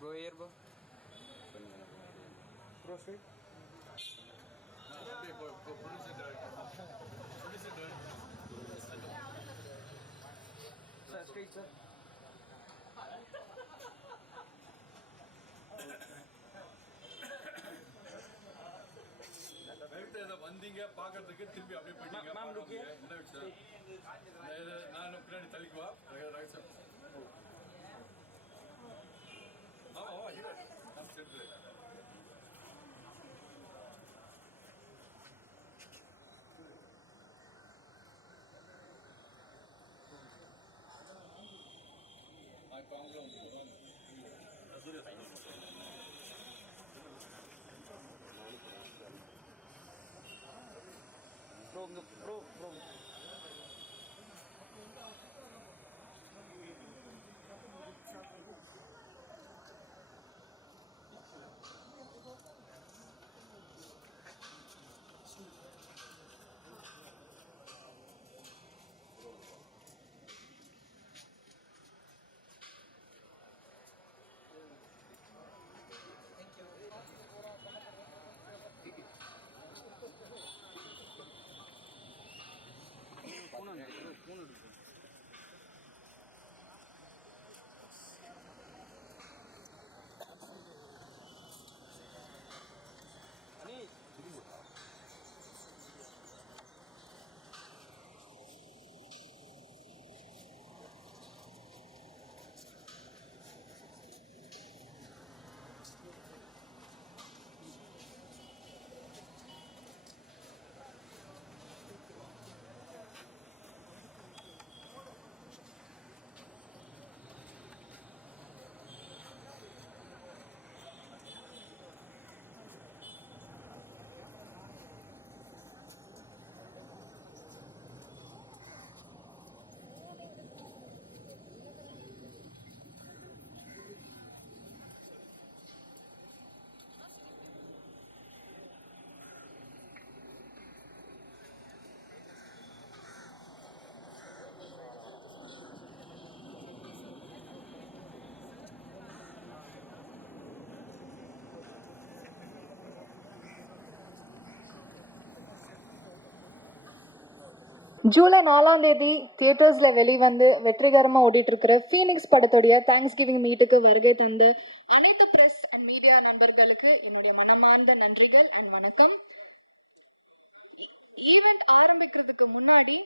Bro, here, bro. Bro, straight. Sir, straight, sir. வந்தீங்க பாக்கிறதுக்கு திரும்பி அப்படியே போயிட்டீங்க. மேம் ருக்கியே. நான் பின்னாடி தள்ளிக்குவா. ஆமா ஹீரோ நம்ம சென்று Bro. Phone எடுத்து. ஜூலை 4ஆம் தேதி தியேட்டர்ஸில் வெளிவந்து வெற்றிகரமாக ஓடிட்டு இருக்கிற ஃபீனிக்ஸ் படத்துடைய தேங்க்ஸ் கிவிங் மீட்டுக்கு வருகை தந்த அனைத்து பிரஸ் அண்ட் மீடியா நண்பர்களுக்கு என்னுடைய மனமார்ந்த நன்றிகள் அண்ட் வணக்கம். ஈவெண்ட் ஆரம்பிக்கிறதுக்கு முன்னாடி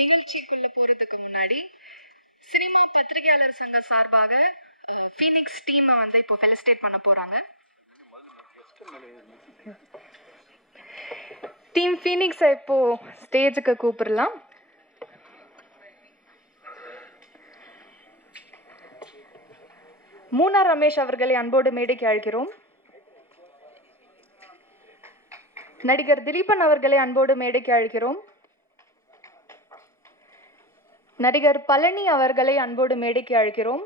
நிகழ்ச்சிக்குள்ள போறதுக்கு முன்னாடி சினிமா பத்திரிகையாளர் சங்க சார்பாக ஃபீனிக்ஸ் டீமை வந்து இப்போ ஃபெலிசிட்டேட் பண்ண போறாங்க. டீம் ஃபீனிக்ஸை இப்போ ஸ்டேஜுக்கு கூப்பிடலாம். மூனா ரமேஷ் அவர்களை அன்போடு மேடைக்கு அழைக்கிறோம். நடிகர் திலீபன் அவர்களை அன்போடு மேடைக்கு அழைக்கிறோம். நடிகர் பழனி அவர்களை அன்போடு மேடைக்கு அழைக்கிறோம்.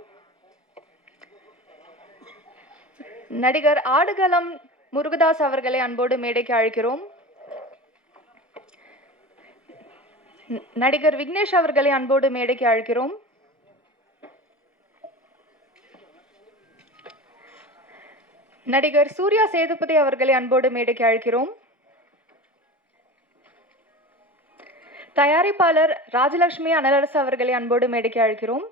நடிகர் ஆடுகளம் முருகதாஸ் அவர்களை அன்போடு மேடைக்கு அழைக்கிறோம். நடிகர் விக்னேஷ் அவர்களை அன்போடு மேடைக்கு அழைக்கிறோம். நடிகர் சூர்யா சேதுபதி அவர்களை அன்போடு மேடைக்கு அழைக்கிறோம். தயாரிப்பாளர் ராஜலட்சுமி அனலரசு அவர்களை அன்போடு மேடைக்கு அழைக்கிறோம்.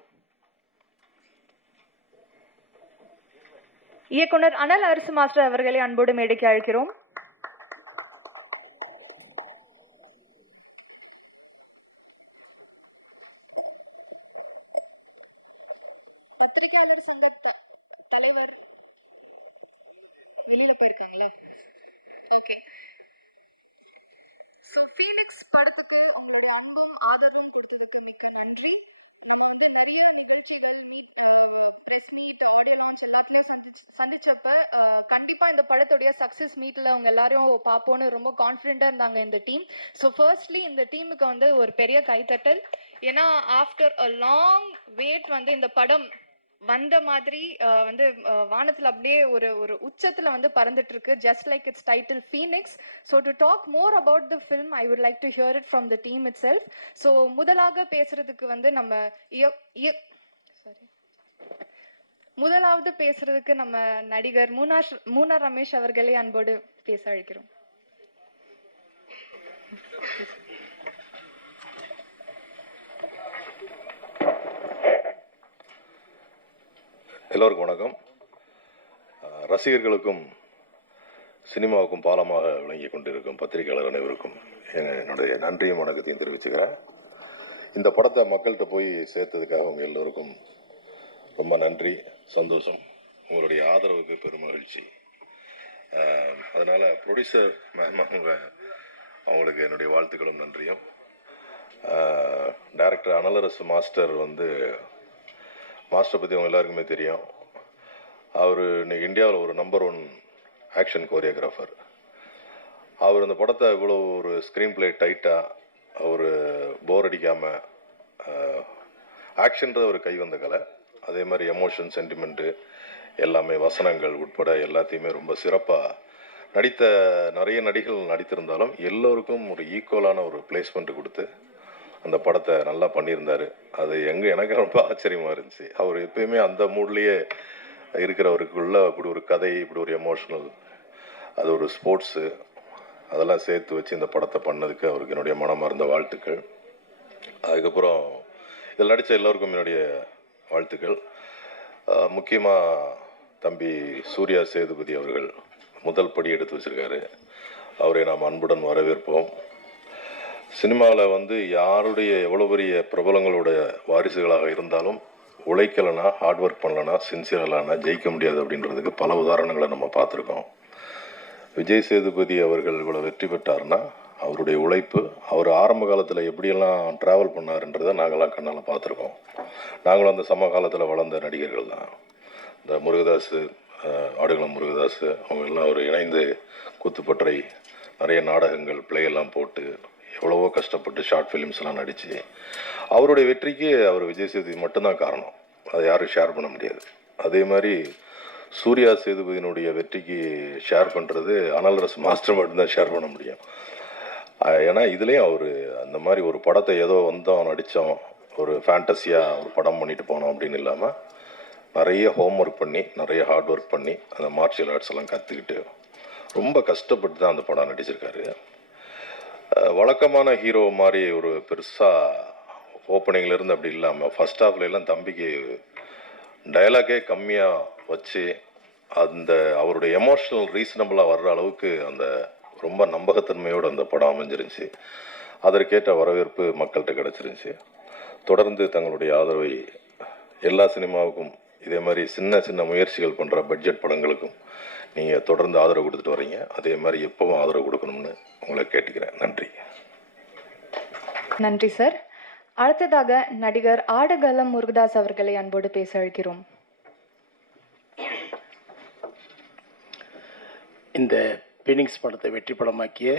இயக்குனர் அனல் அரசு மாஸ்டர் அவர்களை அன்போடு மேடைக்கு அழைக்கிறோம். பத்திரிகையாளர் சங்க தலைவர் வெளியில போயிருக்காங்களா? ஓகே. ஸோ ஃபீனிக்ஸ் படத்துக்கு உங்களுடைய அன்பும் ஆதரவும் கொடுத்ததுக்கு மிக்க நன்றி. நம்ம வந்து நிறைய நிகழ்ச்சிகள் ப்ரெஸ் மீட் ஆடியோ லான்ச் எல்லாத்துலேயும் சந்திச்சப்ப கண்டிப்பாக இந்த படத்துடைய சக்ஸஸ் மீட்டில் அவங்க எல்லாரும் பார்ப்போன்னு ரொம்ப கான்ஃபிடென்ட்டாக இருந்தாங்க இந்த டீம். ஸோ ஃபர்ஸ்ட்லி இந்த டீமுக்கு வந்து ஒரு பெரிய கைத்தட்டல். ஏன்னா ஆஃப்டர் அ லாங் வெயிட் வந்து இந்த படம் வந்த மாதிரி வந்து வானத்துல அப்படியே ஒரு ஒரு உச்சத்துல வந்து பறந்துட்டு இருக்கு, just like its title Phoenix. So to talk more about the film, I would like to hear it from the team itself. So முதலாக பேசுறதுக்கு வந்து நம்ம sorry முதலாவது பேசுறதுக்கு நம்ம நடிகர் மூனா ரமேஷ் அவர்களை அன்போடு பேச அழைக்கிறோம். எல்லோருக்கும் வணக்கம். ரசிகர்களுக்கும் சினிமாவுக்கும் பாலமாக விளங்கி கொண்டிருக்கும் பத்திரிகையாளர் அனைவருக்கும் என்னுடைய நன்றியும் வணக்கத்தையும் தெரிவிச்சுக்கிறேன். இந்த படத்தை மக்கள்கிட்ட போய் சேர்த்ததுக்காக அவங்க எல்லோருக்கும் ரொம்ப நன்றி, சந்தோஷம். உங்களுடைய ஆதரவுக்கு பெருமகிழ்ச்சி. அதனால் ப்ரொடியூசர் மேம் அவங்களுக்கு என்னுடைய வாழ்த்துக்களும் நன்றியும். டைரக்டர் அனலரசு மாஸ்டர் மாஸ்டர் பற்றி அவங்க எல்லாருக்குமே தெரியும். அவர் இன்னைக்கு இந்தியாவில் ஒரு நம்பர் 1 ஆக்ஷன் கோரியோகிராஃபர். அவர் அந்த படத்தை இவ்வளோ ஒரு ஸ்க்ரீன் பிளே டைட்டாக அவர் போர் அடிக்காமல் ஆக்ஷன்ற ஒரு கைவந்த கலை, அதே மாதிரி எமோஷன் சென்டிமெண்ட்டு எல்லாமே வசனங்கள் உட்பட எல்லாத்தையுமே ரொம்ப சிறப்பாக நடித்த நிறைய நடிகர்கள் நடித்திருந்தாலும் எல்லோருக்கும் ஒரு ஈக்குவலான ஒரு பிளேஸ்மெண்ட் கொடுத்து அந்த படத்தை நல்லா பண்ணியிருந்தார். அது எனக்கு ரொம்ப ஆச்சரியமாக இருந்துச்சு. அவர் எப்பயுமே அந்த மூட்லேயே இருக்கிறவருக்குள்ள இப்படி ஒரு கதை, இப்படி ஒரு எமோஷ்னல், அது ஒரு ஸ்போர்ட்ஸு, அதெல்லாம் சேர்த்து வச்சு இந்த படத்தை பண்ணதுக்கு அவருக்கு என்னுடைய மனமார்ந்த வாழ்த்துக்கள். அதுக்கப்புறம் இதில் நடித்த எல்லோருக்கும் என்னுடைய வாழ்த்துக்கள். முக்கியமாக தம்பி சூர்யா சேதுபதி அவர்கள் முதல் படி எடுத்து வச்சுருக்காரு. அவரை நாம் அன்புடன் வரவேற்போம். சினிமாவில் யாருடைய எவ்வளோ பெரிய பிரபலங்களோட வாரிசுகளாக இருந்தாலும் உழைக்கலைன்னா, ஹார்ட் ஒர்க் பண்ணலைன்னா, சின்சியரானா ஜெயிக்க முடியாது அப்படின்றதுக்கு பல உதாரணங்களை நம்ம பார்த்துருக்கோம். விஜய் சேதுபதி அவர்கள் இவ்வளோ வெற்றி பெற்றார்னா அவருடைய உழைப்பு, அவர் ஆரம்ப காலத்தில் எப்படியெல்லாம் ட்ராவல் பண்ணாருன்றதை நாங்களாம் கண்ணால் பார்த்துருக்கோம். நாங்களும் அந்த சமகாலத்தில் வளர்ந்த நடிகர்கள் தான். இந்த முருகதாஸ், ஆடுகளம் முருகதாஸ் அவங்க எல்லாம் ஒரு இணைந்து குத்துப்பற்றை நிறைய நாடகங்கள் பிளேயெல்லாம் போட்டு எவ்வளவோ கஷ்டப்பட்டு ஷார்ட் ஃபிலிம்ஸ்லாம் நடித்து அவருடைய வெற்றிக்கு அவர் விஜய் சேதுபதி மட்டும்தான் காரணம். அதை யாரும் ஷேர் பண்ண முடியாது. அதே மாதிரி சூர்யா சேதுபதியினுடைய வெற்றிக்கு ஷேர் பண்ணுறது அனலரசு மாஸ்டர் மட்டும்தான் ஷேர் பண்ண முடியும். ஏன்னா இதுலேயும் அவர் அந்த மாதிரி ஒரு படத்தை ஏதோ வந்தோம் நடித்தோம், ஒரு ஃபேண்டஸியாக ஒரு படம் பண்ணிட்டு போனோம் அப்படின்னு இல்லாமல் நிறைய ஹோம் ஒர்க் பண்ணி, நிறைய ஹார்ட் ஒர்க் பண்ணி, அந்த மார்ஷியல் ஆர்ட்ஸ் எல்லாம் கற்றுக்கிட்டு ரொம்ப கஷ்டப்பட்டு தான் அந்த படம் நடிச்சிருக்காரு. வழக்கமான ஹீரோ மாதிரி ஒரு பெருசாக ஓப்பனிங்லேருந்து அப்படி இல்லாமல் ஃபஸ்ட் ஹாஃப்லாம் தம்பிக்கு டயலாகே கம்மியாக வச்சு அந்த அவருடைய எமோஷ்னல் ரீசனபிளாக வர்ற அளவுக்கு அந்த ரொம்ப நம்பகத்தன்மையோடு அந்த படம் அமைஞ்சிருந்துச்சு. அதற்கேற்ற வரவேற்பு மக்கள்கிட்ட கிடச்சிருந்துச்சு. தொடர்ந்து தங்களுடைய ஆதரவை எல்லா சினிமாவுக்கும், இதே மாதிரி சின்ன சின்ன முயற்சிகள் பண்ணுற பட்ஜெட் படங்களுக்கும் நீங்கள் தொடர்ந்து ஆதரவு கொடுத்துட்டு வரீங்க. அதே மாதிரி எப்பவும் ஆதரவு கொடுக்கணும்னு உங்களை கேட்டுக்கிறேன். நன்றி. நன்றி சார். அடுத்ததாக நடிகர் ஆடுகளம் முருகதாஸ் அவர்களை அன்போடு பேச அழைக்கிறோம். இந்த பீனிக்ஸ் படத்தை வெற்றி படமாக்கிய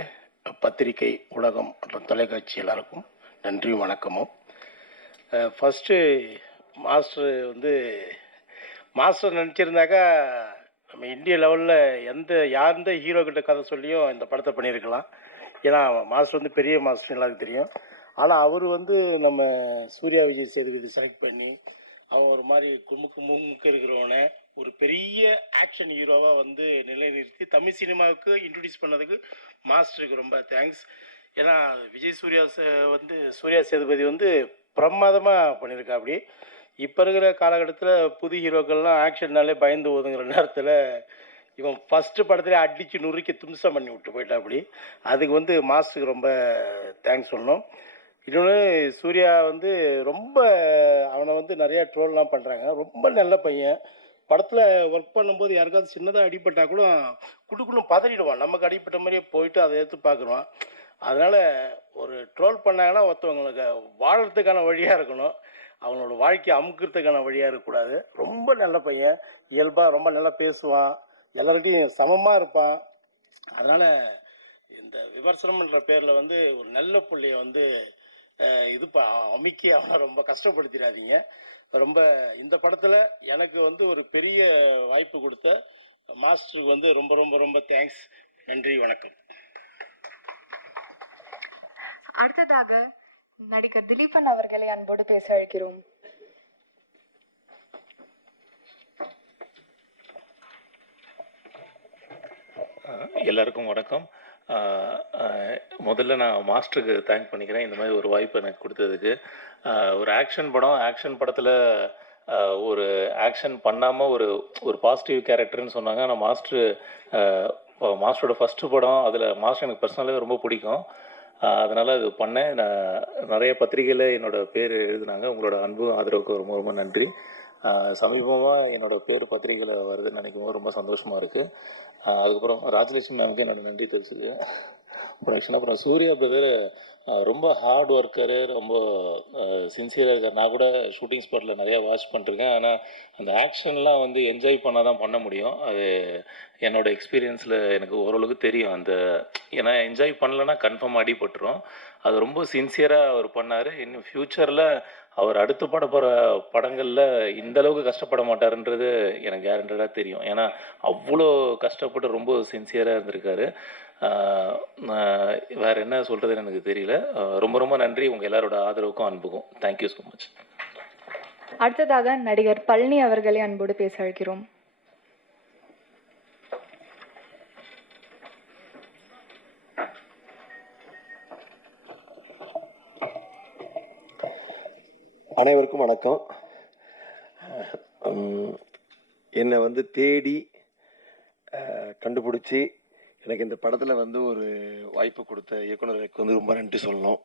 பத்திரிகை, ஊடகம் மற்றும் தொலைக்காட்சி எல்லாருக்கும் நன்றியும் வணக்கமும். ஃபஸ்ட்டு மாஸ்டர் நினச்சிருந்தாக்கா நம்ம இந்திய லெவலில் எந்த ஹீரோ கிட்ட கதை சொல்லியும் இந்த படத்தை பண்ணியிருக்கலாம். ஏன்னா மாஸ்டர் பெரிய மாஸ்டர் எல்லாருக்கும் தெரியும். ஆனால் அவர் நம்ம சூர்யா விஜய் சேதுபதி செலக்ட் பண்ணி அவன் ஒரு மாதிரி முமுக்கு இருக்கிறவனை ஒரு பெரிய ஆக்ஷன் ஹீரோவாக நிலைநிறுத்தி தமிழ் சினிமாவுக்கு இன்ட்ரடியூஸ் பண்ணதுக்கு மாஸ்டருக்கு ரொம்ப தேங்க்ஸ். ஏன்னா விஜய் சூர்யா சேதுபதி பிரமாதமாக பண்ணியிருக்கா. அப்படி இப்போ இருக்கிற காலகட்டத்தில் புது ஹீரோக்கள்லாம் ஆக்ஷன்னாலே பயந்து ஓதுங்கிற நேரத்தில் இவன் ஃபஸ்ட்டு படத்துல அடித்து நுறுக்கி தும்சம் பண்ணி விட்டு போயிட்டா. அப்படி அதுக்கு மாஸ்டருக்கு ரொம்ப தேங்க்ஸ் சொல்லணும். இன்னொன்று சூர்யா ரொம்ப அவனை நிறையா ட்ரோல்லாம் பண்ணுறாங்க. ரொம்ப நல்ல பையன். படத்தில் ஒர்க் பண்ணும்போது யாருக்காவது சின்னதாக அடிப்பட்டால் கூட குடுக்குன்னு பதறிடுவான். நமக்கு அடிப்பட்ட மாதிரியே போயிட்டு அதை எடுத்து பார்க்குறான். அதனால் ஒரு ட்ரோல் பண்ணாங்கன்னா ஒருத்தவங்களுக்கு வாழறதுக்கான வழியாக இருக்கணும், அவங்களோட வாழ்க்கையை அமுக்கிறதுக்கான வழியாக இருக்கக்கூடாது. ரொம்ப நல்ல பையன், இயல்பாக ரொம்ப நல்லா பேசுவான், எல்லார்கிட்டையும் சமமாக இருப்பான். அதனால் இந்த விமர்சனம்ன்ற பேரில் ஒரு நல்ல பிள்ளைய அமுக்கி அவனை ரொம்ப கஷ்டப்படுத்திடாதீங்க. ரொம்ப இந்த படத்தில் எனக்கு வந்து ஒரு பெரிய வாய்ப்பு கொடுத்த மாஸ்டருக்கு வந்து ரொம்ப ரொம்ப ரொம்ப தேங்க்ஸ். நன்றி, வணக்கம். அடுத்ததாக நடிகர் திலீபன் அவர்களை அன்போடு பேச அழைக்கிறோம். எல்லாருக்கும் வணக்கம். முதல்ல நான் மாஸ்டருக்கு தேங்க் பண்ணிக்கிறேன் இந்த மாதிரி ஒரு வாய்ப்பு எனக்கு கொடுத்ததுக்கு. ஒரு ஆக்ஷன் படத்தில் ஒரு ஆக்ஷன் பண்ணாமல் ஒரு ஒரு பாசிட்டிவ் கேரக்டர்னு சொன்னாங்க. ஆனால் மாஸ்டரோட ஃபஸ்ட்டு படம், அதில் மாஸ்டர் எனக்கு பர்சனலாகவே ரொம்ப பிடிக்கும். அதனால் அது பண்ணேன். நான் நிறைய பத்திரிகையில் என்னோடய பேர் எழுதினாங்க. உங்களோட அன்பும் ஆதரவுக்கு ரொம்ப ரொம்ப நன்றி. சமீபமாக என்னோடய பேர் பத்திரிகையில் வருதுன்னு நினைக்கும் போது ரொம்ப சந்தோஷமாக இருக்குது. அதுக்கப்புறம் ராஜலட்சுமி மேமுக்கு என்னோடய நன்றி தெரிஞ்சுது ப்ரொடக்ஷன். அப்புறம் சூர்யா பிரதர் ரொம்ப ஹார்ட் ஒர்க்கரு, ரொம்ப சின்சியராக இருக்கார். நான் கூட ஷூட்டிங் ஸ்பாட்டில் நிறையா வாட்ச் பண்ணிருக்கேன். ஆனால் அந்த ஆக்ஷன்லாம் வந்து என்ஜாய் பண்ணால் தான் பண்ண முடியும். அது என்னோடய எக்ஸ்பீரியன்ஸில் எனக்கு ஓரளவுக்கு தெரியும். ஏன்னா என்ஜாய் பண்ணலன்னா கன்ஃபார்ம் அடிபட்டுரும். அது ரொம்ப சின்சியராக அவர் பண்ணார். இன்னும் ஃப்யூச்சரில் அவர் அடுத்து பட போகிற படங்களில் இந்தளவுக்கு கஷ்டப்பட மாட்டாருன்றது எனக்கு கேரண்டடாக தெரியும். ஏன்னா அவ்வளோ கஷ்டப்பட்டு ரொம்ப சின்சியராக இருந்திருக்காரு. வேறு என்ன சொல்கிறதுன்னு எனக்கு தெரியல. ரொம்ப ரொம்ப நன்றி உங்கள் எல்லாரோட ஆதரவுக்கும் அன்புக்கும். Thank you so much. அடுத்ததாக நடிகர் பழனி அவர்களை அன்போடு பேச அழைக்கிறோம். அனைவருக்கும் வணக்கம். என்னை வந்து தேடி கண்டுபிடிச்சி எனக்கு இந்த படத்தில் வந்து ஒரு வாய்ப்பு கொடுத்த இயக்குனருக்கு வந்து ரொம்ப நன்றி சொல்லணும்.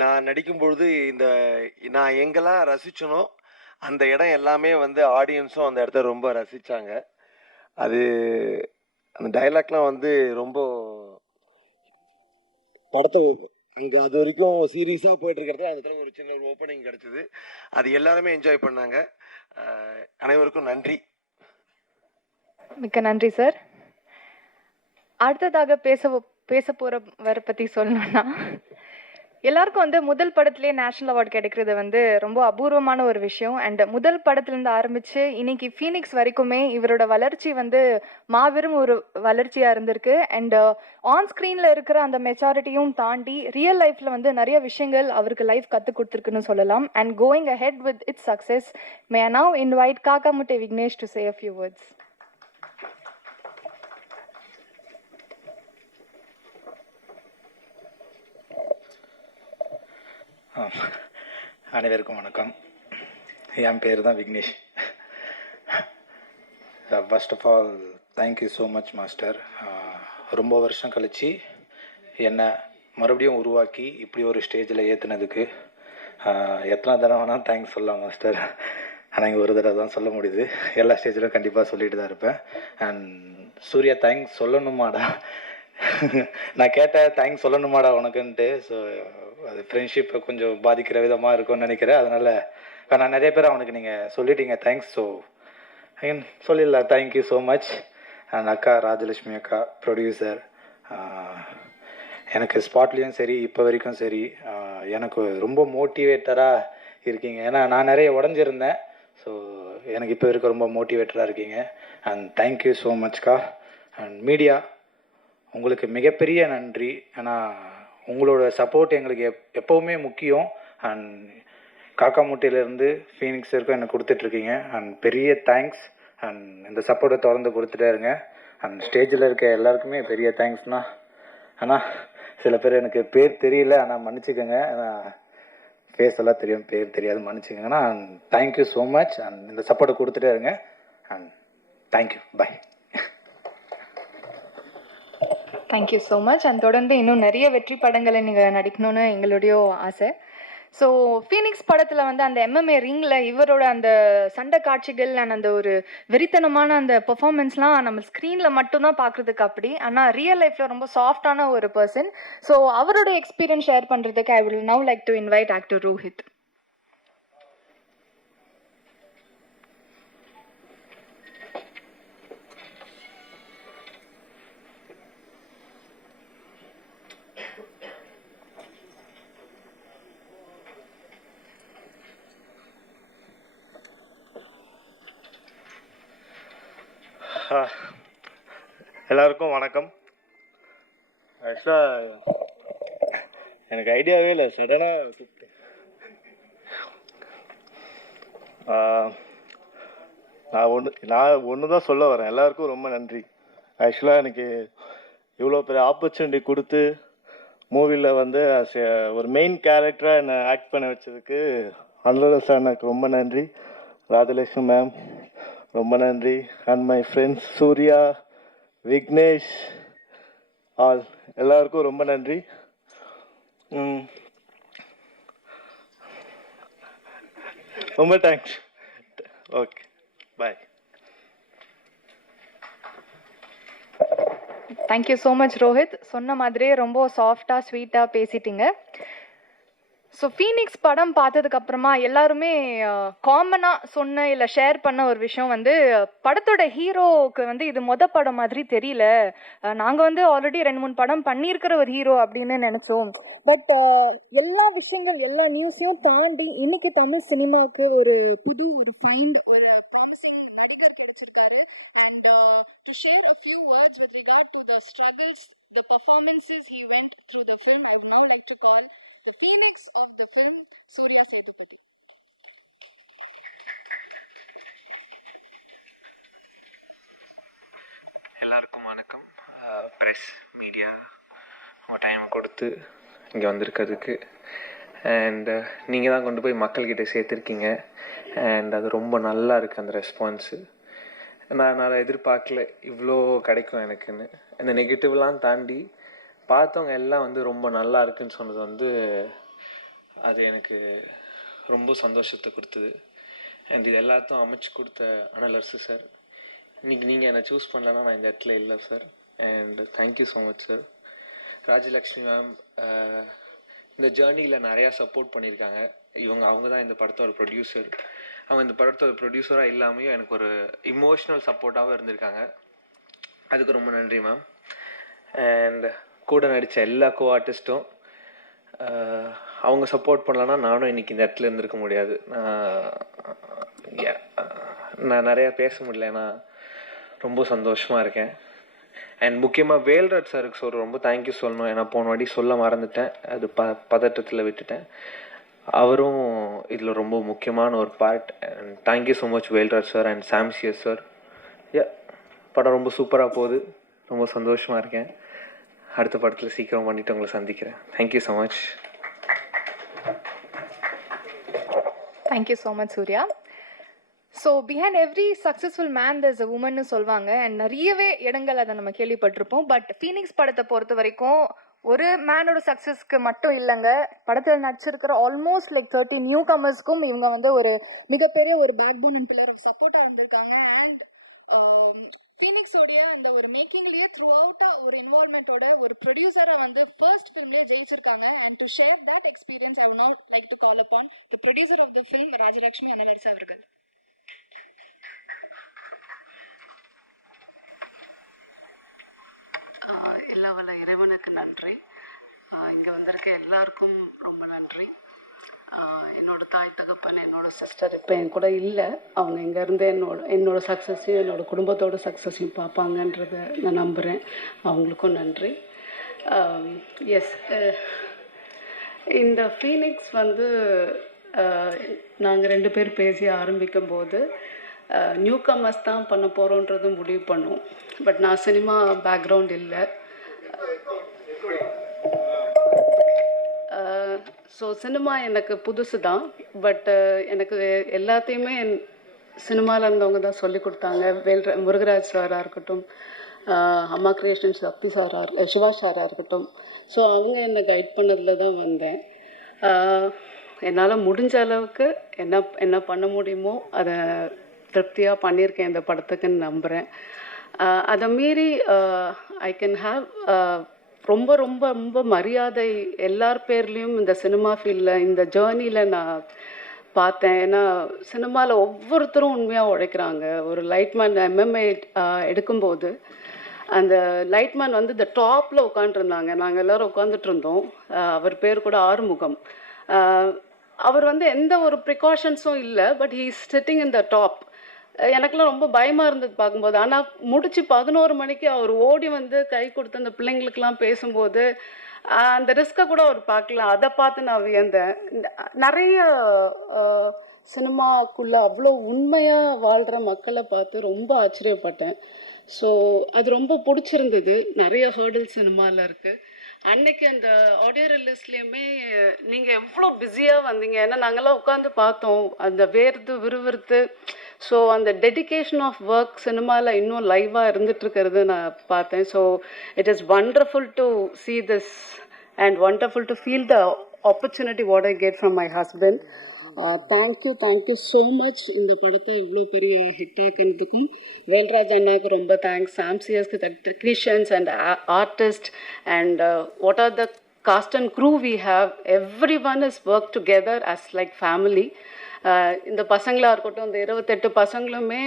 நான் நடிக்கும்பொழுது நான் எங்கெல்லாம் ரசிச்சனோ அந்த இடம் எல்லாமே வந்து ஆடியன்ஸும் அந்த இடத்த ரொம்ப ரசித்தாங்க. அந்த டைலாக்லாம் வந்து ரொம்ப படத்தை அங்கே அது வரைக்கும் சீரியஸாக போயிட்டுருக்கிறத அந்த இடத்துல ஒரு சின்ன ஒரு ஓப்பனிங் கிடச்சிது. அது எல்லாருமே என்ஜாய் பண்ணாங்க. அனைவருக்கும் நன்றி. மிக்க நன்றி சார். அடுத்ததாக பேச போகிறவரை பற்றி சொல்லணும்னா, எல்லாருக்கும் வந்து முதல் படத்துலேயே நேஷ்னல் அவார்டு கிடைக்கிறது வந்து ரொம்ப அபூர்வமான ஒரு விஷயம். அண்ட் முதல் படத்துலேருந்து ஆரம்பித்து இன்னைக்கு ஃபீனிக்ஸ் வரைக்குமே இவரோட வளர்ச்சி வந்து மாபெரும் ஒரு வளர்ச்சியாக இருந்திருக்கு. அண்ட் ஆன் ஸ்க்ரீனில் இருக்கிற அந்த மெச்சாரிட்டியும் தாண்டி ரியல் லைஃப்பில் வந்து நிறைய விஷயங்கள் அவருக்கு லைஃப் கற்றுக் கொடுத்துருக்குன்னு சொல்லலாம். And going ahead with its success, may I now invite Kaakkamuttai Vignesh to say a few words. அனைவருக்கும் வணக்கம். என் பேர் தான் Vignesh. First of all thank you so much master. ரொம்ப வருஷம் கழித்து என்னை மறுபடியும் உருவாக்கி இப்படி ஒரு ஸ்டேஜில் ஏற்றுனதுக்கு எத்தனை தடவை வேணால் தேங்க்ஸ் சொல்லலாம் மாஸ்டர். ஆனால் இங்கே ஒரு தடவை தான் சொல்ல முடியுது. எல்லா ஸ்டேஜிலும் கண்டிப்பாக சொல்லிட்டு தான் இருப்பேன். அண்ட் சூர்யா தேங்க்ஸ் சொல்லணுமாடா, நான் கேட்டேன் தேங்க்ஸ் சொல்லணுமாடா உனக்குன்ட்டு. ஸோ அது ஃப்ரெண்ட்ஷிப்பை கொஞ்சம் பாதிக்கிற விதமாக இருக்கும்னு நினைக்கிறேன். அதனால் நான் நிறைய பேர் அவனுக்கு நீங்கள் சொல்லிட்டீங்க தேங்க்ஸ். ஸோ அகைன் சொல்லிடலாம், தேங்க்யூ ஸோ மச். அண்ட் அக்கா ராஜலட்சுமி அக்கா ப்ரொடியூசர், எனக்கு ஸ்பாட்லேயும் சரி இப்போ வரைக்கும் சரி எனக்கு ரொம்ப மோட்டிவேட்டராக இருக்கீங்க. ஏன்னா நான் நிறைய உடஞ்சிருந்தேன். ஸோ எனக்கு இப்போ வரைக்கும் ரொம்ப மோட்டிவேட்டராக இருக்கீங்க. அண்ட் தேங்க்யூ ஸோ மச்க்கா. அண்ட் மீடியா, உங்களுக்கு மிகப்பெரிய நன்றி. ஏன்னா உங்களோட சப்போர்ட் எங்களுக்கு எப்போவுமே முக்கியம். அண்ட் காக்காமுட்டையிலேருந்து ஃபீனிக்ஸ் வரைக்கும் எனக்கு கொடுத்துட்ருக்கீங்க. அண்ட் பெரிய தேங்க்ஸ். அண்ட் இந்த சப்போர்ட்டை தொடர்ந்து கொடுத்துட்டே இருங்க. அண்ட் ஸ்டேஜில் இருக்க எல்லாருக்குமே பெரிய தேங்க்ஸ்ண்ணா. ஆனால் சில பேர் எனக்கு பேர் தெரியல, ஆனால் மன்னிச்சுக்கோங்க. ஏன்னா ஃபேஸ் எல்லாம் தெரியும், பேர் தெரியாது, மன்னிச்சுக்கோங்கண்ணா. And thank you so much. And இந்த சப்போர்ட்டை கொடுத்துட்டே இருங்க. And thank you, bye. Thank you so much. And தொடர்ந்து இன்னும் நிறைய வெற்றி படங்களை நீங்கள் நடிக்கணும்னு எங்களுடைய ஆசை. ஸோ ஃபீனிக்ஸ் படத்தில் வந்து அந்த MMA ரிங்கில் இவரோட அந்த சண்டை காட்சிகள் அண்ட் அந்த ஒரு வெறித்தனமான அந்த பெர்ஃபார்மன்ஸ்லாம் நம்ம ஸ்க்ரீனில் மட்டும்தான் பார்க்குறதுக்கு அப்படி. ஆனால் ரியல் லைஃப்பில் ரொம்ப சாஃப்டான ஒரு பர்சன். ஸோ அவரோட எக்ஸ்பீரியன்ஸ் ஷேர் பண்ணுறதுக்கு I will now like to invite actor Rohit. எல்லாருக்கும் வணக்கம். ஆக்சுவலாக எனக்கு ஐடியாவே இல்லை, சடனாக நான் ஒன்று தான் சொல்ல வரேன். எல்லாருக்கும் ரொம்ப நன்றி. ஆக்சுவலாக எனக்கு இவ்வளோ பெரிய ஆப்பர்ச்சுனிட்டி கொடுத்து மூவியில் வந்து ஒரு மெயின் கேரக்டராக என்னை ஆக்ட் பண்ண வச்சதுக்கு அனுராதா சார் எனக்கு ரொம்ப நன்றி. ராஜலட்சுமி மேம் ரொம்ப நன்றி. And my friends Surya, Vignesh, all எல்லாருக்கும் ரொம்ப நன்றி. ரொம்ப thanks. Okay, bye. Thank you so much Rohit. சொன்ன மாதிரியே ரொம்ப சாஃப்டாக ஸ்வீட்டாக பேசிட்டீங்க. ஸோ ஃபீனிக்ஸ் படம் பார்த்ததுக்கப்புறமா எல்லாருமே காமனாக சொன்ன இல்லை ஷேர் பண்ண ஒரு விஷயம் வந்து, படத்தோட ஹீரோவுக்கு வந்து இது படம் மாதிரி தெரியல, நாங்கள் வந்து ஆல்ரெடி 2-3 படம் பண்ணியிருக்கிற ஒரு ஹீரோ அப்படின்னு நினச்சோம். பட் எல்லா விஷயங்கள் எல்லா நியூஸையும் தாண்டி இன்னைக்கு தமிழ் சினிமாவுக்கு ஒரு புது ஒரு ஃபைண்ட், ஒரு ப்ராமிசிங் நடிகர் கிடைச்சிருக்காரு. And to share a few words with regard to the struggles, the performances he went through the film, I would now like to call the phoenix of the film, Surya Sethupathi. எல்லாருக்கும் வணக்கம். Press media time கொடுத்து இங்கே வந்திருக்கிறதுக்கு, and நீங்கள் தான் கொண்டு போய் மக்கள்கிட்ட சேர்த்துருக்கீங்க. And அது ரொம்ப நல்லா இருக்குது அந்த ரெஸ்பான்ஸு. நான் எதிர்பார்க்கல இவ்வளோ கிடைக்கும் எனக்குன்னு. அந்த நெகட்டிவ்லாம் தாண்டி பார்த்தவங்க எல்லாம் வந்து ரொம்ப நல்லா இருக்குன்னு சொன்னது வந்து அது எனக்கு ரொம்ப சந்தோஷத்தை கொடுத்தது. அண்ட் இது எல்லாத்தையும் அமைச்சு கொடுத்த அனலரசு சார், இன்றைக்கி நீங்கள் என்னை சூஸ் பண்ணலன்னா நான் இந்த இடத்துல இல்லை sir. And thank you so much sir. Rajalakshmi ma'am இந்த ஜேர்னியில் நிறையா சப்போர்ட் பண்ணியிருக்காங்க. அவங்க தான் இந்த படத்தோட ப்ரொடியூசர். அவங்க இந்த படத்தோட ப்ரொடியூசராக இல்லாமையும் எனக்கு ஒரு இமோஷ்னல் சப்போர்ட்டாகவும் இருந்திருக்காங்க. அதுக்கு ரொம்ப நன்றி மேம். அண்ட் கூட நடித்த எல்லா கோ ஆர்டிஸ்ட்டும் அவங்க சப்போர்ட் பண்ணலன்னா நானும் இன்றைக்கி இந்த இடத்துல இருந்திருக்க முடியாது. நான் நிறையா பேச முடியல, ஏன்னா ரொம்ப சந்தோஷமாக இருக்கேன். அண்ட் முக்கியமாக வேல்ராஜ் சாருக்கு ரொம்ப தேங்க்யூ சொல்லணும். ஏன்னா போன வாட்டி சொல்ல மறந்துட்டேன், அது பதட்டத்தில் விட்டுட்டேன். அவரும் இதில் ரொம்ப முக்கியமான ஒரு part. And thank you so much Velraj sir and சாம்சியஸ் sir. படம் ரொம்ப சூப்பராக போகுது, ரொம்ப சந்தோஷமாக இருக்கேன். அடுத்த படத்தில் சீக்கிரம் பண்ணிவிட்டு உங்களை சந்திக்கிறேன். Thank you so much. Thank you so much Surya. So behind every successful man there's a உமன்னு சொல்லுவாங்க. அண்ட் நிறையவே இடங்கள் அதை நம்ம கேள்விப்பட்டிருப்போம். பட் ஃபீனிக்ஸ் படத்தை பொறுத்த வரைக்கும் ஒரு மேனோட சக்ஸஸ்க்கு மட்டும் இல்லைங்க, படத்தில் நடிச்சிருக்கிற ஆல்மோஸ்ட் லைக் 30 நியூ கமர்ஸ்க்கும் இவங்க வந்து ஒரு மிகப்பெரிய ஒரு backbone and pillar of சப்போர்ட்டாக இருந்திருக்காங்க. அண்ட் ஃபீனிக்ஸோடைய அந்த ஒரு மேக்கிங்லேயே த்ரூ அவுட்டாக ஒரு இன்வால்மெண்ட்டோட ஒரு ப்ரொடியூசரை வந்து ஃபர்ஸ்ட் ஃபிலிம்லேயே ஜெயிச்சிருக்காங்க. And to share that experience I would now like to call upon the producer of the film Rajalakshmi Analarasu அவர்கள். எல்லா வல்ல இறைவனுக்கு நன்றி. இங்கே வந்திருக்க எல்லாருக்கும் ரொம்ப நன்றி. என்னோட தாய் தகப்பன், என்னோட சிஸ்டர் இப்போ என் கூட இல்லை. அவங்க இங்கேருந்து என்னோட சக்ஸஸையும் என்னோட குடும்பத்தோட சக்ஸஸையும் பார்ப்பாங்கன்றதை நான் நம்புகிறேன். அவங்களுக்கும் நன்றி. எஸ், இந்த ஃபீனிக்ஸ் வந்து நாங்கள் 2 பேர் பேசி ஆரம்பிக்கும் போது நியூ கமர்ஸ் தான் பண்ண போகிறோன்றது முடிவு பண்ணோம். பட் நான் சினிமா பேக்ரவுண்ட் இல்லை. ஸோ சினிமா எனக்கு புதுசு தான். பட் எனக்கு எல்லாத்தையுமே சினிமாவில் இருந்தவங்க தான் சொல்லி கொடுத்தாங்க. முருகராஜ் சாராக இருக்கட்டும், அம்மா கிரியேஷன்ஸ் சக்தி சாராக, சிவா சாராக இருக்கட்டும். ஸோ அவங்க என்னை கைட் பண்ணதில் தான் வந்தேன். என்னால் முடிஞ்ச அளவுக்கு என்ன பண்ண முடியுமோ அதை திருப்தியாக பண்ணியிருக்கேன் இந்த படத்துக்குன்னு நம்புகிறேன். அதை மீறி ஐ கேன் ஹாவ் ரொம்ப ரொம்ப ரொம்ப மரியாதை எல்லார் பேர்லேயும் இந்த சினிமா ஃபீல்டில் இந்த ஜேர்னியில் நான் பார்த்தேன். ஏன்னா சினிமாவில் ஒவ்வொருத்தரும் உண்மையாக உழைக்கிறாங்க. ஒரு லைட்மேன் MMA எடுக்கும்போது அந்த லைட்மேன் வந்து இந்த டாப்பில் உட்காந்துருந்தாங்க. நாங்கள் எல்லோரும் உட்காந்துட்டு இருந்தோம். அவர் பேர் கூட ஆறுமுகம். அவர் வந்து எந்த ஒரு ப்ரிகாஷன்ஸும் இல்லை. But he is sitting in the top. எனக்கெல்லாம் ரொம்ப பயமாக இருந்தது பார்க்கும்போது. ஆனால் முடிச்சு 11 மணிக்கு அவர் ஓடி வந்து கை கொடுத்து அந்த பிள்ளைங்களுக்கெல்லாம் பேசும்போது அந்த ரிஸ்க்கை கூட அவர் பார்க்கல. அதை பார்த்து நான் வியந்தேன். நிறைய சினிமாக்குள்ளே அவ்வளோ உண்மையாக வாழ்கிற மக்களை பார்த்து ரொம்ப ஆச்சரியப்பட்டேன். ஸோ அது ரொம்ப பிடிச்சிருந்தது. நிறைய ஹேர்டில் சினிமாவில் இருக்குது. அன்னைக்கு அந்த ஆடியோ ரிலீஸ்லேயுமே நீங்கள் எவ்வளோ பிஸியாக வந்தீங்க. ஏன்னா நாங்கள்லாம் உட்காந்து பார்த்தோம், அந்த வேர்த்து விறுவிறுத்து. ஸோ அந்த டெடிகேஷன் ஆஃப் ஒர்க் சினிமாவில் இன்னும் லைவாக இருந்துகிட்ருக்கிறது நான் பார்த்தேன். So it is wonderful to see this and wonderful to feel the opportunity what I get from my husband. Thank you so much. இந்த படத்தை இவ்வளோ பெரிய ஹிட் ஆக்கிறதுக்கும் வேல்ராஜ் அண்ணாவுக்கு ரொம்ப தேங்க்ஸ். சாம்சியஸ்க்கு technicians and artist and what are the cast and crew we have. Every one is work together as like family. இந்த பசங்களாக இருக்கட்டும், இந்த 28 பசங்களுமே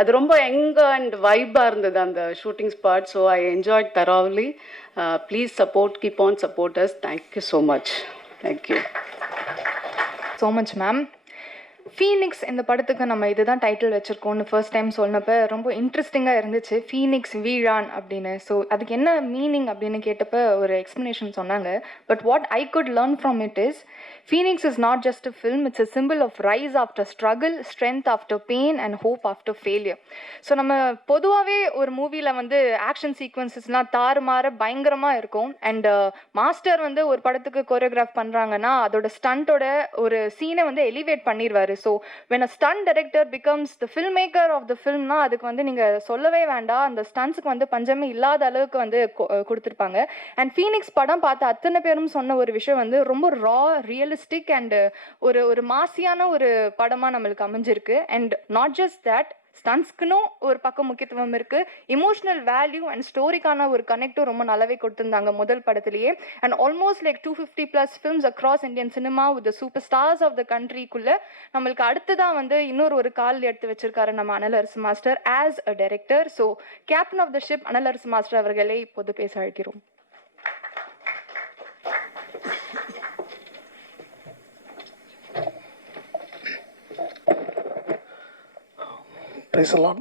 அது ரொம்ப யங் அண்ட் வைப்பாக இருந்தது அந்த shooting spot. So I enjoyed thoroughly. Please support, keep on support us. Thank you so much. Thank you so much ma'am. Phoenix இந்த படத்துக்கு நம்ம இதுதான் டைட்டில் வச்சுருக்கோன்னு ஃபர்ஸ்ட் டைம் சொன்னப்போ ரொம்ப இன்ட்ரெஸ்டிங்காக இருந்துச்சு, ஃபீனிக்ஸ் வீழான் அப்படின்னு. ஸோ அதுக்கு என்ன மீனிங் அப்படின்னு கேட்டப்போ ஒரு எக்ஸ்ப்ளனேஷன் சொன்னாங்க. But what I could learn from it is Phoenix is not just a film, it's a symbol of rise after struggle, strength after pain and hope after failure. So நம்ம பொதுவாகவே ஒரு மூவியில் வந்து action சீக்வன்சஸ்லாம் தாறுமாற பயங்கரமாக இருக்கும். And master வந்து ஒரு படத்துக்கு கோரியோகிராஃப் பண்ணுறாங்கன்னா அதோட ஸ்டண்ட்டோட ஒரு சீனை வந்து எலிவேட் பண்ணிடுவார். So when a stunt director becomes the filmmaker of the filmனா அதுக்கு வந்து நீங்கள் சொல்லவே வேண்டாம், அந்த ஸ்டண்ட்ஸுக்கு வந்து பஞ்சமே இல்லாத அளவுக்கு வந்து கொடுத்துருப்பாங்க. அண்ட் ஃபீனிக்ஸ் படம் பார்த்து அத்தனை பேரும் சொன்ன ஒரு விஷயம் வந்து ரொம்ப ரா, ரியலிஸ்டிக் அண்ட் ஒரு மாசியான ஒரு படமாக நம்மளுக்கு அமைஞ்சிருக்கு. அண்ட் நாட் ஜஸ்ட் தட், ஸ்டன்ஸ்க்குனும் ஒரு பக்கம் முக்கியத்துவம் இருக்குது, இமோஷனல் வேல்யூ அண்ட் ஸ்டோரிக்கான ஒரு கனெக்டும் ரொம்ப நல்லாவே கொடுத்துருந்தாங்க முதல் படத்துலேயே. And almost like 250+ films across Indian cinema with the super stars of the கண்ட்ரிக்குள்ளே நம்மளுக்கு அடுத்ததான் வந்து இன்னொரு கால் எடுத்து வச்சிருக்காரு நம்ம Analarasu master as a director. So captain of the ship Analarasu master அவர்களை இப்போது பேச அழைக்கிறோம். பேசலாம்.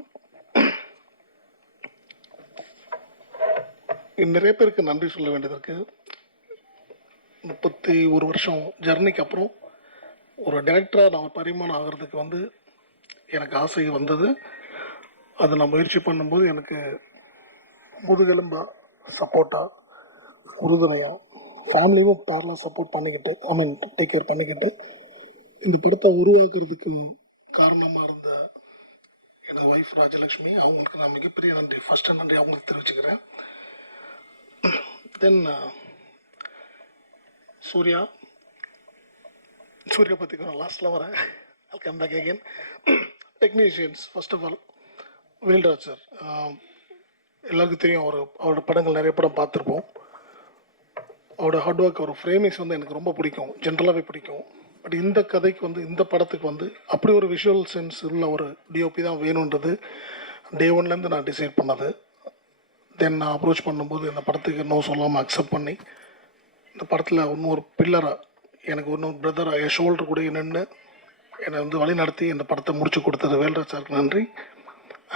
நிறைய பேருக்கு நன்றி சொல்ல வேண்டியது இருக்கு. 31 வருஷம் ஜர்னிக்கு அப்புறம் ஒரு டைரக்டராக நான் பரிமாணம் ஆகிறதுக்கு வந்து எனக்கு ஆசை வந்தது. அதை நான் முயற்சி பண்ணும்போது எனக்கு முதுகெலும்பா சப்போர்ட்டாக உறுதுணையாக ஃபேமிலியும் பேரலாக சப்போர்ட் பண்ணிக்கிட்டு டேக் கேர் பண்ணிக்கிட்டு இந்த படத்தை உருவாக்குறதுக்கு காரணமாக இருந்த என்னோட ஒய்ஃப் ராஜலக்ஷ்மி, அவங்களுக்கு நான் மிகப்பெரிய நன்றி, ஃபஸ்ட்டு நன்றி அவங்களுக்கு தெரிவிச்சுக்கிறேன். தென் சூர்யா பற்றி நான் லாஸ்ட்டில் வரேன். I'll come back again. Technicians, first of all Velraj sir, எல்லாருக்கும் தெரியும், அவரோட படங்கள் நிறைய படம் பார்த்துருப்போம். அவரோட ஹார்ட் ஒர்க், அவர் ஃப்ரேமிங்ஸ் வந்து எனக்கு ரொம்ப பிடிக்கும், ஜென்ரலாகவே பிடிக்கும். பட் இந்த கதைக்கு வந்து இந்த படத்துக்கு வந்து அப்படி ஒரு விஷுவல் சென்ஸ் உள்ள ஒரு டிஓபி தான் வேணுன்றது டே ஒன்லேருந்து நான் டிசைட் பண்ணது. தென் நான் அப்ரோச் பண்ணும்போது இந்த படத்துக்கு நோ சொல்லாமல் அக்செப்ட் பண்ணி இந்த படத்தில் இன்னொரு பில்லராக எனக்கு இன்னொரு பிரதராக என் ஷோல்டர் கூட நின்று என்னை வந்து வழி நடத்தி இந்த படத்தை முடிச்சு கொடுத்தது வேல்ராஜ் சாருக்கு நன்றி.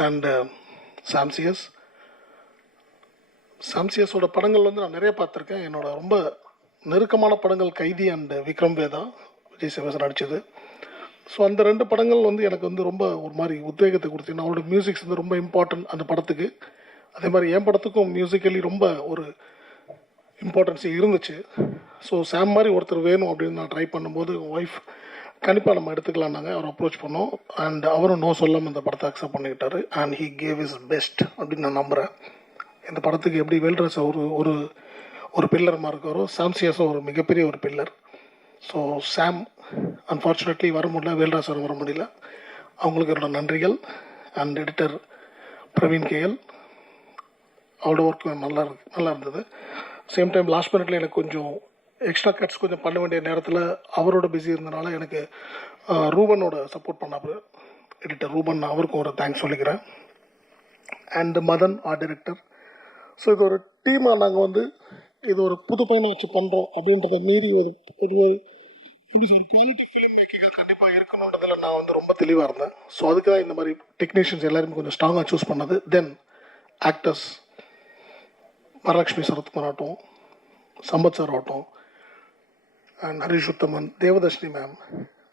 அண்டு சாம்சியஸோட படங்கள் வந்து நான் நிறைய பார்த்துருக்கேன். என்னோட ரொம்ப நெருக்கமான படங்கள் கைதி அண்ட் விக்ரம் வேதா, விஜய் சேவசன் நடித்தது. ஸோ அந்த 2 படங்கள் வந்து எனக்கு வந்து ரொம்ப ஒரு மாதிரி உத்வேகத்தை கொடுத்து, அவரோட மியூசிக்ஸ் வந்து ரொம்ப இம்பார்ட்டன்ட் அந்த படத்துக்கு. அதே மாதிரி என் படத்துக்கும் மியூசிக்கலி ரொம்ப ஒரு இம்பார்ட்டன்ஸ் இருந்துச்சு. ஸோ சாம் மாதிரி ஒருத்தர் வேணும் அப்படின்னு நான் ட்ரை பண்ணும்போது ஒய்ஃப் கண்டிப்பாக நம்ம எடுத்துக்கலான்னாங்க. அவர் அப்ரோச் பண்ணோம் அண்ட் அவரும் நோ சொல்லாமல் இந்த படத்தை அக்செப்ட் பண்ணிக்கிட்டாரு. And he gave his best அப்படின்னு நான் நம்புகிறேன். இந்த படத்துக்கு எப்படி வேல்ராஜ் ஒரு பில்லர் மாதிரி இருக்காரோ, சாம்சியஸும் ஒரு மிகப்பெரிய ஒரு பில்லர். ஸோ சாம் அன்ஃபார்ச்சுனேட்லி வர முடியல, வேல்ராஜ் சார் வர முடியல, அவங்களுக்கு என்னோட நன்றிகள். அண்ட் எடிட்டர் பிரவீன் கேஎல், அவரோட ஒர்க் நல்லா இருந்தது. சேம் டைம் லாஸ்ட் மினிட்ல எனக்கு கொஞ்சம் எக்ஸ்ட்ரா கட்ஸ் கொஞ்சம் பண்ண வேண்டிய நேரத்தில் அவரோட பிஸி இருந்தனால எனக்கு ரூபனோட சப்போர்ட் பண்ணாரு, எடிட்டர் ரூபன், அவருக்கும் ஒரு தேங்க்ஸ் சொல்லிக்கிறேன். And Madan art director. So இது ஒரு டீமாக நாங்கள் வந்து இது ஒரு புது பயணம் வச்சு பண்ணுறோம் அப்படின்றத மீறி ஒரு எப்படி சார் குவாலிட்டி ஃபிலிம் மேக்கிங்காக கண்டிப்பாக இருக்கணுன்றதுல நான் வந்து ரொம்ப தெளிவாக இருந்தேன். ஸோ அதுக்கு தான் இந்த மாதிரி டெக்னீஷியன்ஸ் எல்லாருமே கொஞ்சம் ஸ்ட்ராங்காக சூஸ் பண்ணது. தென் ஆக்டர்ஸ் வரலட்சுமி சரத்குமார் ஆகட்டும், சம்பத் சார் ஆகட்டும், and Harish Uthaman, Devadarshini ma'am,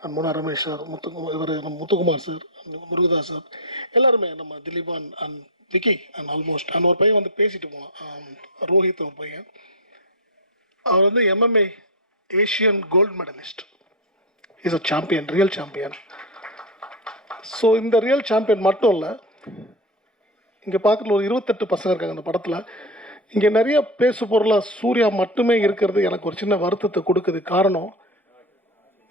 and Munnar Ramesh sir, Muthukumar sir, Murugadoss sir, எல்லாருமே நம்ம Dileepan and Vicky and almost and ஒரு பையன் வந்து பேசிட்டு போனான், ரோஹித் ஒரு பையன். அவர் வந்து MMA Asian gold medalist. Is a champion, real champion. So இந்த ரியல் சாம்பியன் மட்டும் இல்லை, இங்கே பார்க்குற ஒரு 28 பசங்க இருக்காங்க அந்த படத்தில். இங்கே நிறைய பேசு பொருளாக சூர்யா மட்டுமே இருக்கிறது எனக்கு ஒரு சின்ன வருத்தத்தை கொடுக்குது. காரணம்,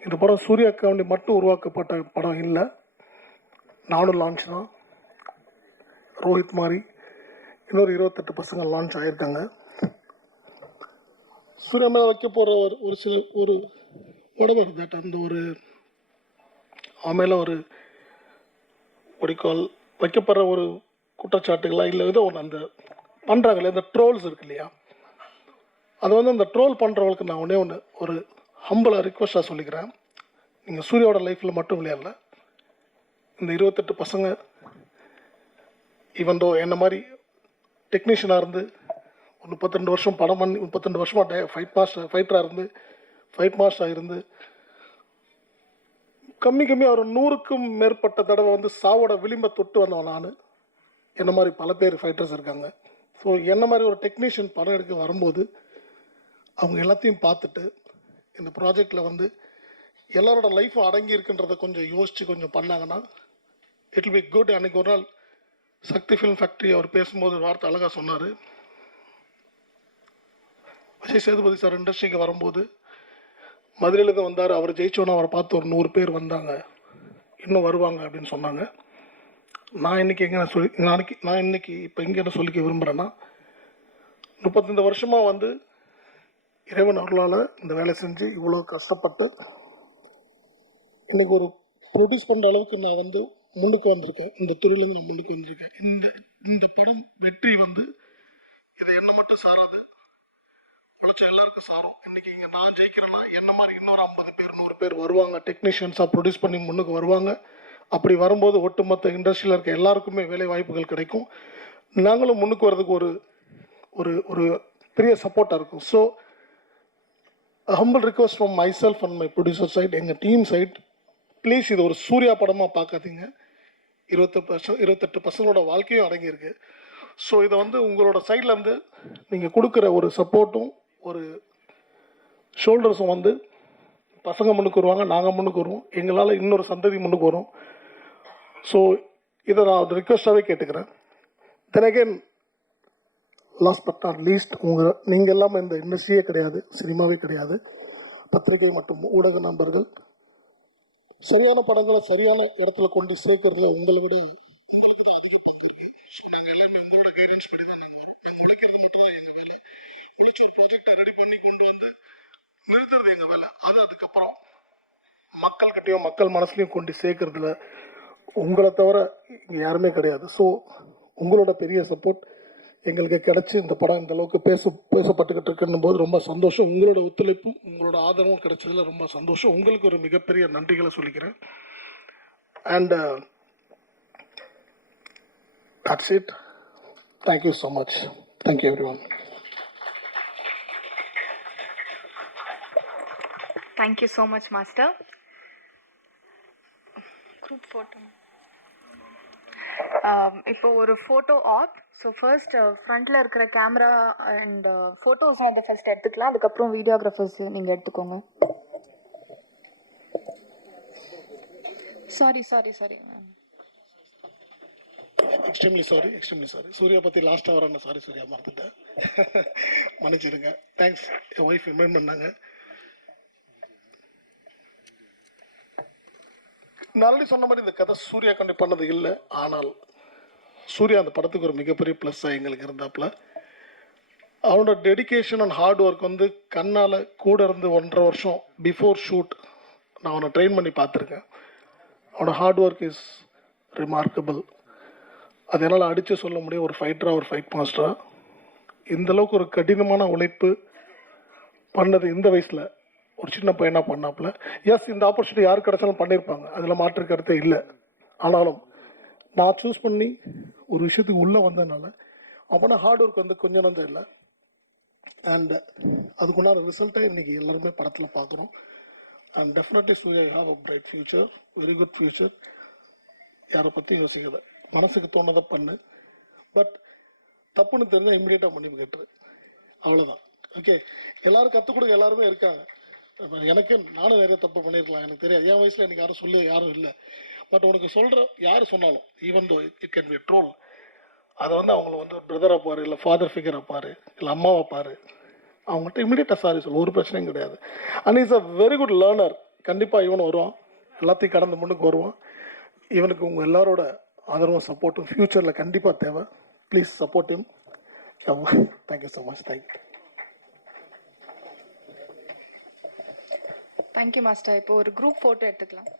இந்த படம் சூர்யாக்காண்டி மட்டும் உருவாக்கப்பட்ட படம் இல்லை. நானும் லான்ச் தான், ரோஹித் மாதிரி இன்னொரு 28 பசங்க லான்ச் ஆகியிருக்காங்க. சூர்யா மேலே வைக்க போகிற ஒரு சில ஒரு உடம்பு தட் அந்த ஒரு அவன் மேலே ஒரு ஒடிக்கால் வைக்கப்படுற ஒரு குற்றச்சாட்டுகளா இல்லை ஏதோ ஒன்று அந்த பண்ணுறாங்களே இந்த ட்ரோல்ஸ் இருக்கு இல்லையா, அது வந்து அந்த ட்ரோல் பண்ணுறவங்களுக்கு நான் ஒன்று ஒரு ஹம்பிளாக ரிக்வஸ்ட்டாக சொல்லிக்கிறேன். நீங்கள் சூர்யாவோட லைஃப்பில் மட்டும் விளையாடல, இந்த 28 பசங்க ஈவன் தோ என்ன மாதிரி டெக்னீஷியனாக இருந்து ஒரு 32 வருஷம் படம் பண்ணி 32 வருஷமாக ஃபைட்டராக இருந்து ஃபைட் மாஸ்டராக இருந்து கம்மி ஒரு 100க்கும் மேற்பட்ட தடவை வந்து சாவோட விளிம்பை தொட்டு வந்தவன் நான். என்ன மாதிரி பல பேர் ஃபைட்டர்ஸ் இருக்காங்க. ஸோ என்ன மாதிரி ஒரு டெக்னீஷியன் படம் எடுக்க வரும்போது அவங்க எல்லாத்தையும் பார்த்துட்டு இந்த ப்ராஜெக்டில் வந்து எல்லாரோட லைஃப்பும் அடங்கி இருக்குன்றதை கொஞ்சம் யோசித்து கொஞ்சம் பண்ணாங்கன்னா இட் வில் பி குட். அன்றைக்கி ஒரு நாள் சக்தி ஃபிலிம் ஃபேக்ட்ரி அவர் பேசும்போது ஒரு வார்த்தை அழகாக சொன்னார். விஜய் சேதுபதி சார் இண்டஸ்ட்ரிக்கு வரும்போது மதுரையிலேருந்து வந்தார், அவர் ஜெயிச்சோன்னா அவரை பார்த்து ஒரு 100 பேர் வந்தாங்க, இன்னும் வருவாங்க அப்படின்னு சொன்னாங்க. நான் இன்றைக்கி இப்போ எங்கே என்ன சொல்லிக்க விரும்புகிறேன்னா, 35 வருஷமாக வந்து இறைவன் அருளால் இந்த வேலை செஞ்சு இவ்வளோ கஷ்டப்பட்டு இன்றைக்கி ஒரு ப்ரொடியூஸ் பண்ணுற அளவுக்கு நான் வந்து முன்னுக்கு வந்திருக்கேன். இந்த துறையிலேருந்து நான் முன்னுக்கு வந்திருக்கேன். இந்த படம் வெற்றி வந்து இதை என்ன மட்டும் சாராது, உழைச்ச எல்லாருக்கும் சாரும். இன்றைக்கி இங்கே நான் ஜெயிக்கிறேன்னா என்ன மாதிரி இன்னொரு 50 பேர் 100 பேர் வருவாங்க, டெக்னீஷியன்ஸாக ப்ரொடியூஸ் பண்ணி முன்னுக்கு வருவாங்க. அப்படி வரும்போது ஒட்டுமொத்த இண்டஸ்ட்ரியில் இருக்க எல்லாருக்குமே வேலை வாய்ப்புகள் கிடைக்கும். நாங்களும் முன்னுக்கு வர்றதுக்கு ஒரு ஒரு ஒரு பெரிய சப்போர்ட்டாக இருக்கும். So humble request from myself and my producer side, எங்கள் டீம் சைட், ப்ளீஸ் இது ஒரு சூர்யா படமாக பார்க்காதீங்க. 28 பசங்களோட வாழ்க்கையும் அடங்கியிருக்கு. ஸோ இதை வந்து உங்களோட சைட்லேருந்து நீங்கள் கொடுக்குற ஒரு சப்போர்ட்டும் ஒரு ஷோல்டர்ஸும் வந்து பசங்க முன்னுக்கு வருவாங்க, நாங்கள் முன்னுக்கு வருவோம், எங்களால் இன்னொரு சந்ததி முன்னுக்கு வரும். ஸோ இதை நான் ஒரு ரிக்வெஸ்ட்டாகவே கேட்டுக்கிறேன். தென் again last but not least, நீங்கள் எல்லாமே இந்த இண்டஸ்ட்ரியே கிடையாது, சினிமாவே கிடையாது, பத்திரிகை மற்றும் ஊடக நண்பர்கள் சரியான படங்களை சரியான இடத்துல கொண்டு சேர்க்கறதுல உங்களை விட உங்களுக்கு தான் அதிக பங்கு இருக்குது. ஸோ நாங்கள் எல்லாருமே உங்களோட கைடன்ஸ் படி தான் நாங்கள் வரோம். நாங்கள் உழைக்கிறது மட்டும்தான் எங்கள் வேலை. உழைச்சி ஒரு ப்ராஜெக்டை ரெடி பண்ணி கொண்டு வந்து நிறுத்துறது எங்கள் வேலை. அது அதுக்கப்புறம் மக்கள்கிட்டையும் மக்கள் மனசுலையும் கொண்டு சேர்க்கறதுல உங்களை தவிர இங்கே யாருமே கிடையாது. ஸோ உங்களோட பெரிய சப்போர்ட் எங்களுக்கு கிடச்சி இந்த படம் இந்த அளவுக்கு பேசப்பட்டுக்கிட்டு இருக்குன்னும் போது ரொம்ப சந்தோஷம். உங்களோட ஒத்துழைப்பும் உங்களோட ஆதரவும் கிடைச்சதுல ரொம்ப சந்தோஷம். உங்களுக்கு ஒரு மிகப்பெரிய நன்றிகளை சொல்லிக்கிறேன். And that's it. Thank you so much. Thank you everyone. Thank you so much, Master. Group photo. இப்போ ஒரு ஃபோட்டோ ஆப். ஸோ ஃபர்ஸ்ட் ஃப்ரண்ட்டில் இருக்கிற கேமரா அண்ட் ஃபோட்டோஸும் அதை ஃபர்ஸ்ட் எடுத்துக்கலாம், அதுக்கப்புறம் வீடியோகிராஃபர்ஸ் நீங்கள் எடுத்துக்கோங்க. Sorry extremely sorry. சூர்யா பற்றி லாஸ்ட்டாக வரேன். சாரி சூர்யா, மறந்துட்டேன், மன்னிச்சிடுங்க. தேங்க்ஸ், என் ஒய்ஃப் இன்வைட் பண்ணாங்க. நான் ஆல்ரெடி சொன்ன மாதிரி இந்த கதை சூர்யா கண்டி பண்ணது இல்லை. ஆனால் சூர்யா அந்த படத்துக்கு ஒரு மிகப்பெரிய ப்ளஸ்ஸாக எங்களுக்கு இருந்தாப்புல. அவனோட டெடிக்கேஷன் அண்ட் ஹார்ட் ஒர்க் வந்து கண்ணால் கூட இருந்து 1.5 வருஷம் பிஃபோர் ஷூட் நான் அவனை ட்ரெயின் பண்ணி பார்த்துருக்கேன். அவனோட ஹார்ட் ஒர்க் இஸ் ரிமார்க்கபிள். அது என்னால் அடித்து சொல்ல முடியும். ஒரு ஃபைட்டராக, ஒரு ஃபைட் மாஸ்டராக இந்தளவுக்கு ஒரு கடினமான உழைப்பு பண்ணது இந்த வயசில் ஒரு சின்ன பையனாக பண்ணாப்புல. எஸ், இந்த ஆப்பர்ச்சுனிட்டி யார் கிடைச்சாலும் பண்ணியிருப்பாங்க, அதில் மாற்று கருத்தே இல்லை. ஆனாலும் நான் சூஸ் பண்ணி ஒரு விஷயத்துக்கு உள்ளே வந்ததுனால அவனை ஹார்ட் ஒர்க் வந்து கொஞ்சம் நஞ்சம் இல்லை. அண்ட் அதுக்குண்டான ரிசல்ட்டை இன்றைக்கி எல்லாருமே படத்தில் பார்க்குறோம். And definitely Surya have a bright future, very good future. யாரை பற்றி யோசிக்காத, மனசுக்கு தோணதை பண்ணு. பட் தப்புன்னு தெரிஞ்சால் இம்மிடியேட்டாக மன்னிப்பு கேட்டுரு, அவ்வளோதான். ஓகே, எல்லாரும் கற்றுக் கொடுக்க எல்லாருமே இருக்காங்க. நானும் நிறைய தப்பு பண்ணியிருக்கலாம், எனக்கு தெரியாது. என் வயசில் எனக்கு யாரும் சொல்லி யாரும் இல்லை. பட் உனக்கு சொல்கிற யார் சொன்னாலும், even though it can be troll, அதை வந்து அவங்கள வந்து பிரதராக பாரு, இல்லை ஃபாதர் ஃபிகராக பாரு, இல்லை அம்மாவை பாரு, அவங்கள்ட்ட இமீடியட்டாக சாரி சொல்லு, ஒரு பிரச்சனையும் கிடையாது. And is a very good learner. கண்டிப்பாக இவனும் வருவான், எல்லாத்தையும் கடந்து முன்னுக்கு வருவான். இவனுக்கு உங்கள் எல்லாரோட ஆதரவும் சப்போர்ட்டும் ஃப்யூச்சரில் கண்டிப்பாக தேவை. Please support him. Thank you so much. Thank you. Thank you master. இப்போ ஒரு குரூப் ஃபோட்டோ எடுத்துக்கலாம்.